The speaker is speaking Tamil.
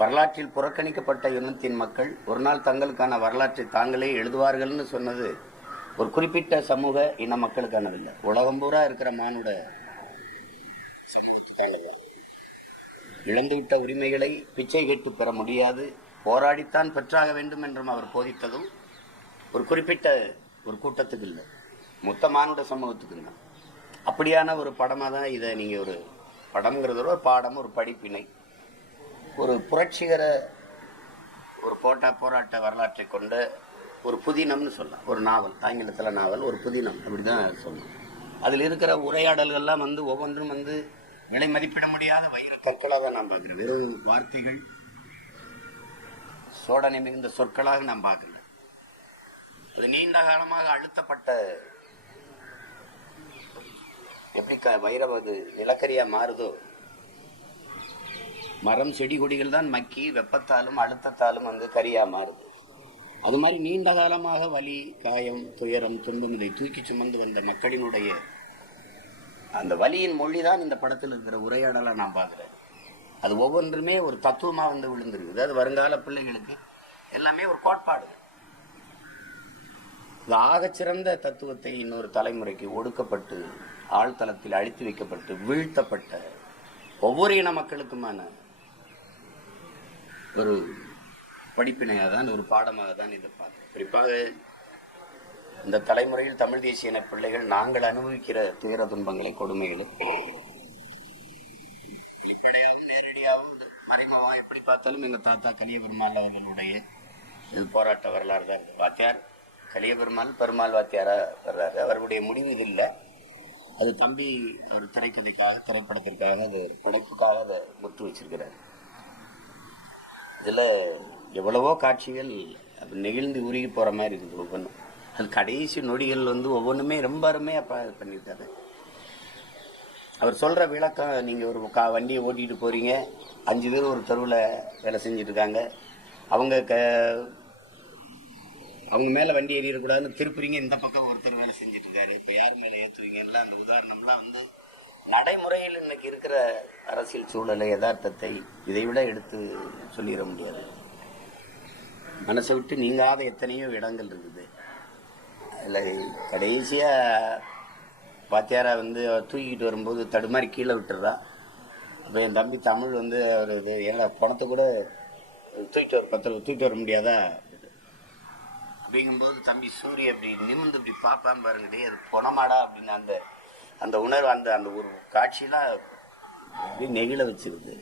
வரலாற்றில் புறக்கணிக்கப்பட்ட இனத்தின் மக்கள் ஒரு நாள் தங்களுக்கான வரலாற்றை தாங்களே எழுதுவார்கள்னு சொன்னது ஒரு குறிப்பிட்ட சமூக இன மக்களுக்கானதில்லை, உலகம் பூரா இருக்கிற மானுட சமூகத்துக்கானது. இழந்துவிட்ட உரிமைகளை பிச்சை கேட்டு பெற முடியாது, போராடித்தான் பெற்றாக வேண்டும் என்றும் அவர் போதித்ததும் ஒரு குறிப்பிட்ட ஒரு கூட்டத்துக்கு இல்லை, மொத்த மானுட சமூகத்துக்கு இல்லை. அப்படியான ஒரு படமாக தான் இதை நீங்கள் ஒரு படம்ங்கிறது ஒரு பாடம், ஒரு படிப்பினை, ஒரு புரட்சிகர ஒரு போராட்ட வரலாற்றை கொண்ட ஒரு புதினம்னு சொல்லலாம். ஒரு நாவல், ஆங்கிலத்தில் நாவல், ஒரு புதினம் அப்படிதான் சொல்லணும். அதில் இருக்கிற உரையாடல்கள்லாம் ஒவ்வொன்றும் விலை மதிப்பிட முடியாத வைர கற்களாக தான் நாம் பார்க்கிறோம். வெறும் வார்த்தைகள், சோடனை மிகுந்த சொற்களாக நாம் பார்க்கல. அது நீண்ட காலமாக அழுத்தப்பட்ட, எப்படி வைரம் அது நிலக்கரியா மாறுதோ, மரம் செடி கொடிகள் தான் மக்கி வெப்பத்தாலும் அழுத்தத்தாலும் கரியா மாறுது. அது மாதிரி நீண்ட காலமாக வலி, காயம், துயரம், துன்பம் இதை தூக்கி சுமந்து வந்த மக்களினுடைய அந்த வலியின் மொழிதான் இந்த படத்தில் இருக்கிற உரையாடலை நான் பார்க்கிறேன். அது ஒவ்வொன்றுமே ஒரு தத்துவமா விழுந்திருக்குது. அது வருங்கால பிள்ளைகளுக்கு எல்லாமே ஒரு கோட்பாடு. இது ஆகச்சிறந்த தத்துவத்தை இன்னொரு தலைமுறைக்கு ஒடுக்கப்பட்டு ஆழ்தளத்தில் அழித்து வைக்கப்பட்டு வீழ்த்தப்பட்ட ஒவ்வொரு இன மக்களுக்குமான ஒரு படிப்பினையாக தான், ஒரு பாடமாக தான் இதை பார்க்கிறேன். குறிப்பாக இந்த தலைமுறையில் தமிழ் தேசிய இன பிள்ளைகள் நாங்கள் அனுபவிக்கிற துயர துன்பங்களை, கொடுமைகளை வெளிப்படையாகவும் நேரடியாகவும் மறைமுகமாக எப்படி பார்த்தாலும் எங்கள் தாத்தா கலியபெருமாள் அவர்களுடைய இது போராட்ட வரலாறு தான் இருக்குது. வாத்தியார் கலியபெருமாள் பெருமாள் வாத்தியாரா வர்றாரு. அவருடைய முடிவு இது இல்லை, அது தம்பி ஒரு திரைக்கதைக்காக, திரைப்படத்திற்காக, அது படைப்புக்காக அதை முற்று வச்சிருக்கிறார். இதில் எவ்வளவோ காட்சிகள் நெகிழ்ந்து உருகி போகிற மாதிரி இருக்குது. ஒவ்வொன்றும் அது கடைசி நொடிகள் ஒவ்வொன்றுமே ரொம்ப அருமையாக பண்ணிட்டாரு. அவர் சொல்கிற விளக்கம், நீங்கள் ஒரு வண்டியை ஓட்டிகிட்டு போகிறீங்க, 5 பேர் ஒரு தெருவில் வேலை செஞ்சுட்டு இருக்காங்க, அவங்க மேலே வண்டி ஏறிடக்கூடாதுன்னு திருப்புறீங்க, இந்த பக்கம் ஒருத்தர் வேலை செஞ்சுட்டு இருக்காரு, இப்போ யார் மேலே ஏற்றுவீங்கலாம் அந்த உதாரணம்லாம் நடைமுறையில் இன்னைக்கு இருக்கிற அரசியல் சூழலை, யதார்த்தத்தை இதை விட எடுத்து சொல்லிட முடியாது. மனசை விட்டு நீங்காத எத்தனையோ இடங்கள் இருக்குது. அதில் கடைசியாக வாத்தியாரா தூக்கிட்டு வரும்போது தடுமாறி கீழே விட்டுறா. அப்போ என் தம்பி தமிழ் அவர் ஏன்னா பணத்தை கூட தூக்கிட்டு வர முடியாதா அப்படிங்கும்போது தம்பி சூரிய அப்படி நிமிர்ந்து இப்படி பார்ப்பான் பாருங்கடே, அது பொணமாடா அப்படின்னு அந்த உணர்வு, அந்த ஒரு காட்சியெல்லாம் அப்படி நெகிழ வச்சிருது.